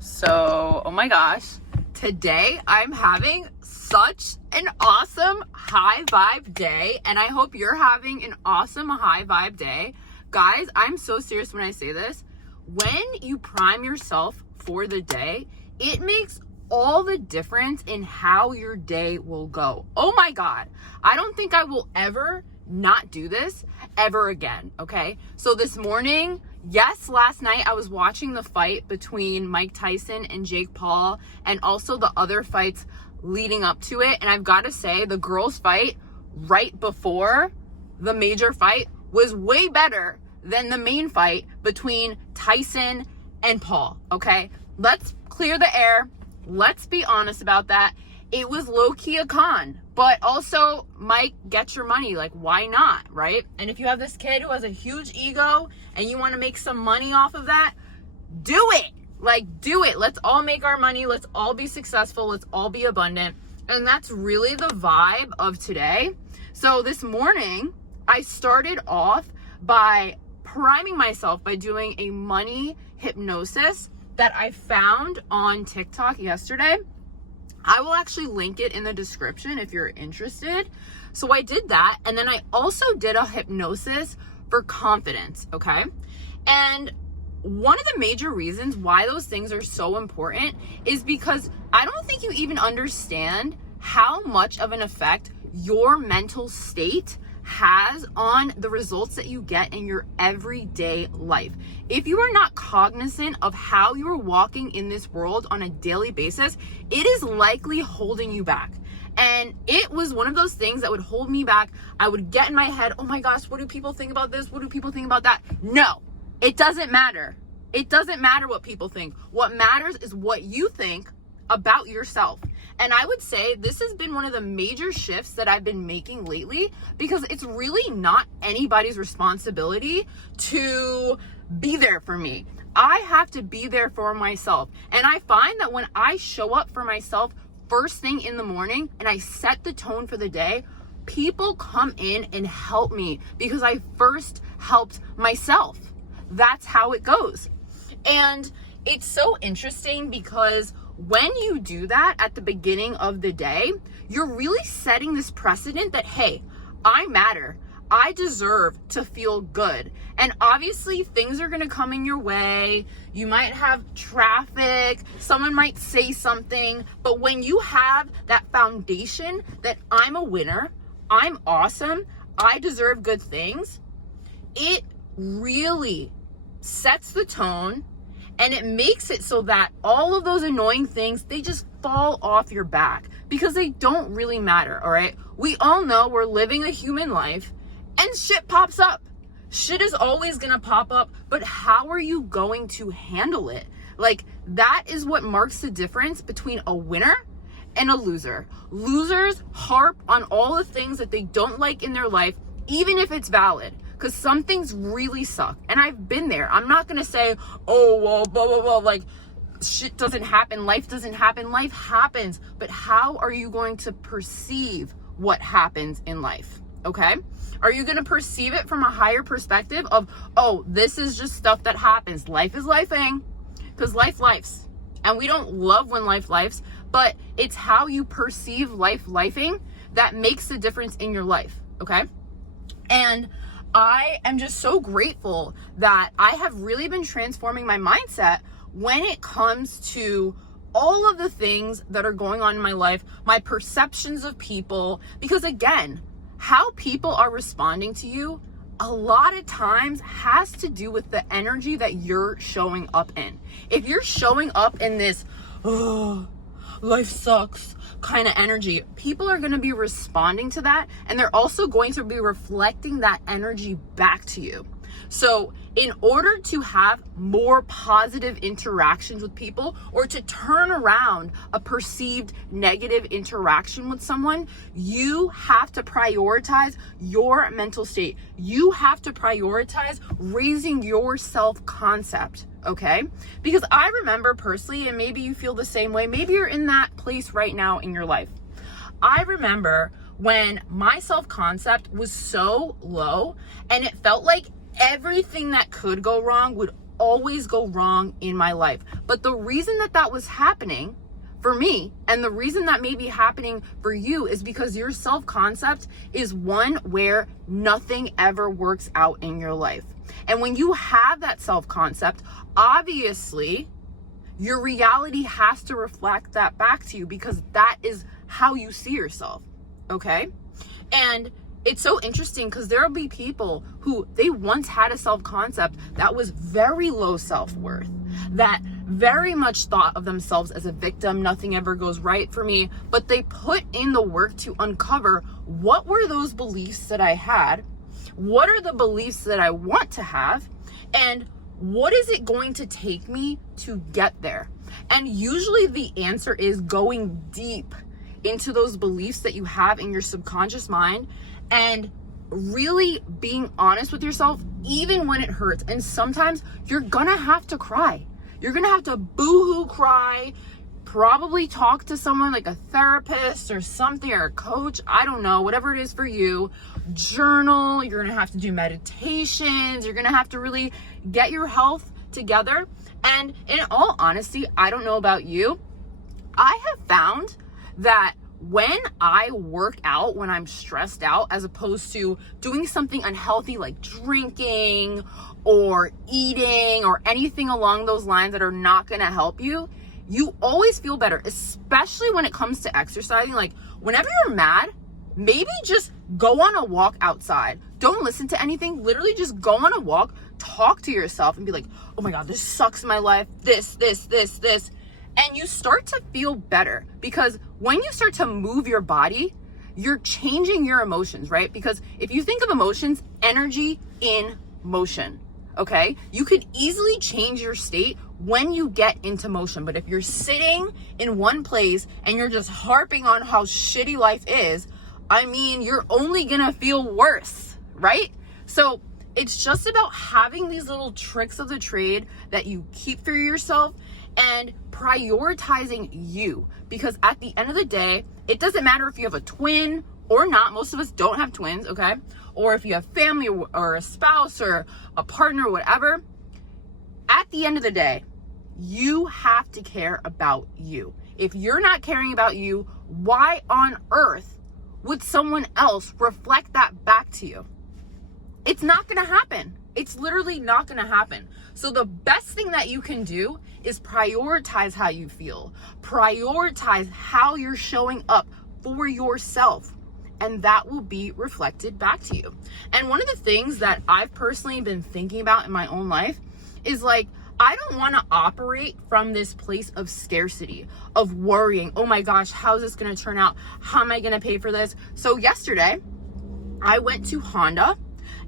So, oh my gosh, today I'm having such an awesome high vibe day, and I hope you're having an awesome high vibe day. Guys, I'm so serious when I say this. When you prime yourself for the day, it makes all the difference in how your day will go. Oh my God, I don't think I will ever not do this ever again, okay? So this morning, yes, last night I was watching the fight between Mike Tyson and Jake Paul, and also the other fights leading up to it. And I've got to say, the girls' fight right before the major fight was way better than the main fight between Tyson and Paul, okay? Let's clear the air. Let's be honest about that. It was low-key a con, but also, Mike, get your money. Like, why not, right? And if you have this kid who has a huge ego and you want to make some money off of that, do it. Like, do it. Let's all make our money. Let's all be successful. Let's all be abundant. And that's really the vibe of today. So this morning, I started off by priming myself by doing a money hypnosis that I found on TikTok yesterday. I will actually link it in the description if you're interested. So I did that. And then I also did a hypnosis for confidence, okay? And one of the major reasons why those things are so important is because I don't think you even understand how much of an effect your mental state has on the results that you get in your everyday life. If you are not cognizant of how you're walking in this world on a daily basis, it is likely holding you back. And it was one of those things that would hold me back. I would get in my head, oh my gosh, what do people think about this? What do people think about that? No, it doesn't matter. It doesn't matter what people think. What matters is what you think about yourself. And I would say this has been one of the major shifts that I've been making lately, because it's really not anybody's responsibility to be there for me. I have to be there for myself. And I find that when I show up for myself first thing in the morning and I set the tone for the day, people come in and help me because I first helped myself. That's how it goes. And it's so interesting because when you do that at the beginning of the day, you're really setting this precedent that, hey, I matter. I deserve to feel good. And obviously things are going to come in your way. You might have traffic. Someone might say something. But when you have that foundation that I'm a winner, I'm awesome, I deserve good things, it really sets the tone. And it makes it so that all of those annoying things, they just fall off your back because they don't really matter, all right? We all know we're living a human life and shit pops up. Shit is always gonna pop up, but how are you going to handle it? Like, that is what marks the difference between a winner and a loser. Losers harp on all the things that they don't like in their life, even if it's valid. Because some things really suck. And I've been there. I'm not going to say, oh, well, blah, blah, blah. Like, shit doesn't happen. Life doesn't happen. Life happens. But how are you going to perceive what happens in life? Okay? Are you going to perceive it from a higher perspective of, oh, this is just stuff that happens. Life is lifing. Because life lifes. And we don't love when life lifes. But it's how you perceive life lifing that makes the difference in your life. Okay? And I am just so grateful that I have really been transforming my mindset when it comes to all of the things that are going on in my life, my perceptions of people, because again, how people are responding to you a lot of times has to do with the energy that you're showing up in. If you're showing up in this, oh, life sucks kind of energy, people are going to be responding to that, and they're also going to be reflecting that energy back to you. So in order to have more positive interactions with people, or to turn around a perceived negative interaction with someone, you have to prioritize your mental state. You have to prioritize raising your self-concept, okay? Because I remember personally, and maybe you feel the same way, maybe you're in that place right now in your life. I remember when my self-concept was so low and it felt like everything that could go wrong would always go wrong in my life. But the reason that was happening for me, and the reason that may be happening for you, is because your self-concept is one where nothing ever works out in your life. And when you have that self-concept, obviously your reality has to reflect that back to you, because that is how you see yourself, okay? And it's so interesting because there'll be people who they once had a self-concept that was very low self-worth, that very much thought of themselves as a victim. Nothing ever goes right for me. But they put in the work to uncover, what were those beliefs that I had? What are the beliefs that I want to have? And what is it going to take me to get there? And usually the answer is going deep into those beliefs that you have in your subconscious mind and really being honest with yourself, even when it hurts. And sometimes you're gonna have to cry. You're gonna have to boo-hoo cry, probably talk to someone like a therapist or something, or a coach, I don't know, whatever it is for you. Journal, you're gonna have to do meditations, you're gonna have to really get your health together. And in all honesty, I don't know about you, I have found that when I work out, when I'm stressed out, as opposed to doing something unhealthy like drinking or eating or anything along those lines that are not going to help you, you always feel better, especially when it comes to exercising. Like whenever you're mad, maybe just go on a walk outside. Don't listen to anything. Literally just go on a walk, talk to yourself and be like, oh my God, this sucks my life. This. And you start to feel better, because when you start to move your body, you're changing your emotions, right? Because if you think of emotions, energy in motion, okay? You could easily change your state when you get into motion. But if you're sitting in one place and you're just harping on how shitty life is, I mean, you're only gonna feel worse, right? So it's just about having these little tricks of the trade that you keep for yourself and prioritizing you. Because at the end of the day, it doesn't matter if you have a twin or not. Most of us don't have twins, okay? Or if you have family or a spouse or a partner or whatever. At the end of the day, you have to care about you. If you're not caring about you, why on earth would someone else reflect that back to you? It's not gonna happen. It's literally not gonna happen. So the best thing that you can do is prioritize how you feel. Prioritize how you're showing up for yourself, and that will be reflected back to you. And one of the things that I've personally been thinking about in my own life is like, I don't want to operate from this place of scarcity, of worrying, oh my gosh, how's this going to turn out? How am I going to pay for this? So yesterday, I went to Honda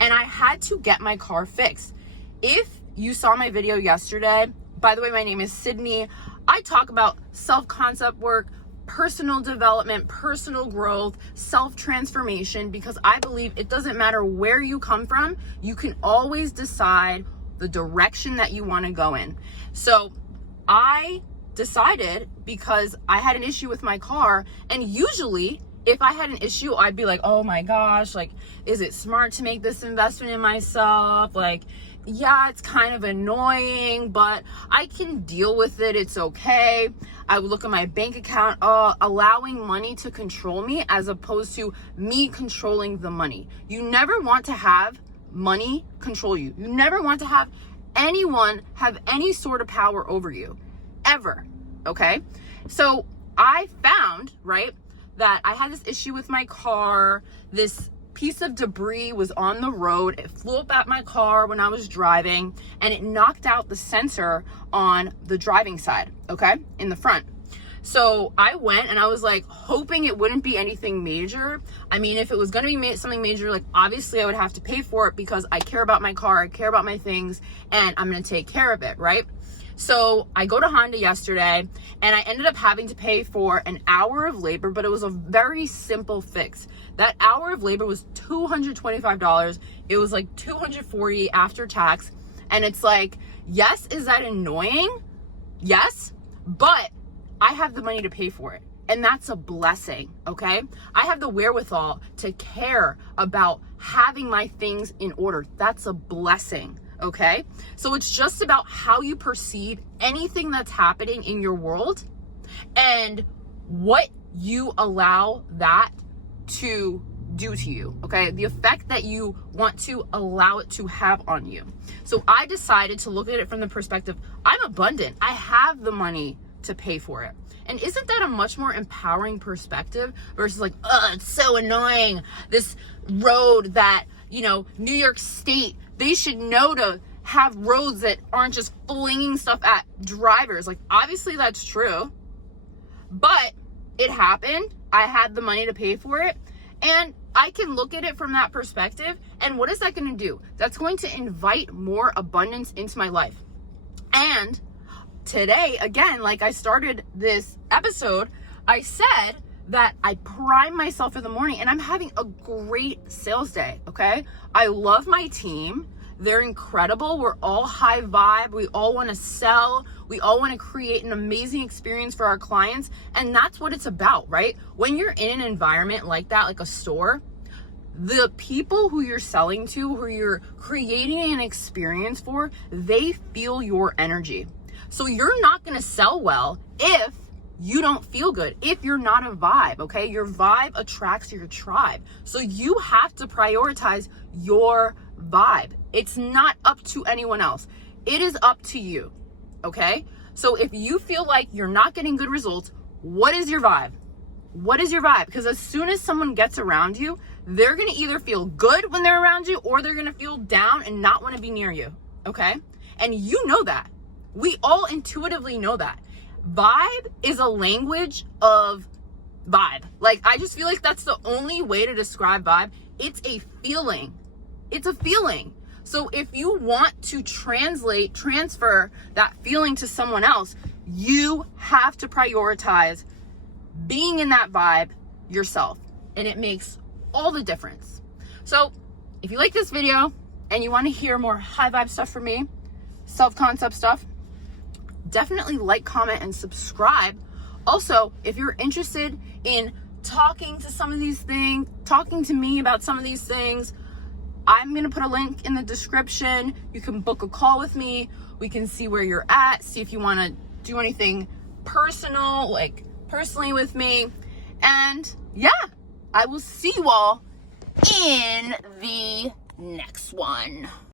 and I had to get my car fixed. If you saw my video yesterday, by the way, my name is Sydney. I talk about self-concept work, personal development, personal growth, self-transformation, because I believe it doesn't matter where you come from, you can always decide the direction that you want to go in. So I decided, because I had an issue with my car, and usually if I had an issue, I'd be like, oh my gosh, like, is it smart to make this investment in myself? Like, yeah, it's kind of annoying, but I can deal with it. It's okay. I would look at my bank account, allowing money to control me as opposed to me controlling the money. You never want to have money control you. You never want to have anyone have any sort of power over you, ever, okay? So I found, right, that I had this issue with my car. This piece of debris was on the road. It flew up at my car when I was driving, and it knocked out the sensor on the driving side, okay, in the front. So I went and I was like hoping it wouldn't be anything major. I mean, if it was going to be something major, like obviously I would have to pay for it because I care about my car, I care about my things, and I'm going to take care of it, right? So I go to Honda yesterday and I ended up having to pay for an hour of labor, but it was a very simple fix. That hour of labor was $225. It was like $240 after tax. And it's like, yes, is that annoying? Yes, but I have the money to pay for it. And that's a blessing, okay? I have the wherewithal to care about having my things in order. That's a blessing, okay? So it's just about how you perceive anything that's happening in your world and what you allow that to do to you, okay? The effect that you want to allow it to have on you. So I decided to look at it from the perspective, I'm abundant. I have the money to pay for it. And isn't that a much more empowering perspective versus like, it's so annoying. This road that, New York State, they should know to have roads that aren't just flinging stuff at drivers. Like, obviously that's true, but it happened. I had the money to pay for it. And I can look at it from that perspective. And what is that going to do? That's going to invite more abundance into my life. And today, again, like I started this episode, I said that I prime myself in the morning and I'm having a great sales day, okay? I love my team. They're incredible. We're all high vibe. We all want to sell. We all want to create an amazing experience for our clients. And that's what it's about, right? When you're in an environment like that, like a store, the people who you're selling to, who you're creating an experience for, they feel your energy. So you're not going to sell well if you don't feel good, if you're not a vibe, okay? Your vibe attracts your tribe. So you have to prioritize your vibe. It's not up to anyone else. It is up to you, okay? So if you feel like you're not getting good results, what is your vibe? What is your vibe? Because as soon as someone gets around you, they're going to either feel good when they're around you or they're going to feel down and not want to be near you, okay? And you know that. We all intuitively know that. Vibe is a language of vibe. Like, I just feel like that's the only way to describe vibe. It's a feeling. It's a feeling. So if you want to transfer that feeling to someone else, you have to prioritize being in that vibe yourself. And it makes all the difference. So if you like this video and you want to hear more high vibe stuff from me, self-concept stuff, definitely like, comment, and subscribe. Also, if you're interested in talking to some of these things, talking to me about some of these things, I'm going to put a link in the description. You can book a call with me. We can see where you're at, see if you want to do anything personal, like personally with me. And yeah, I will see you all in the next one.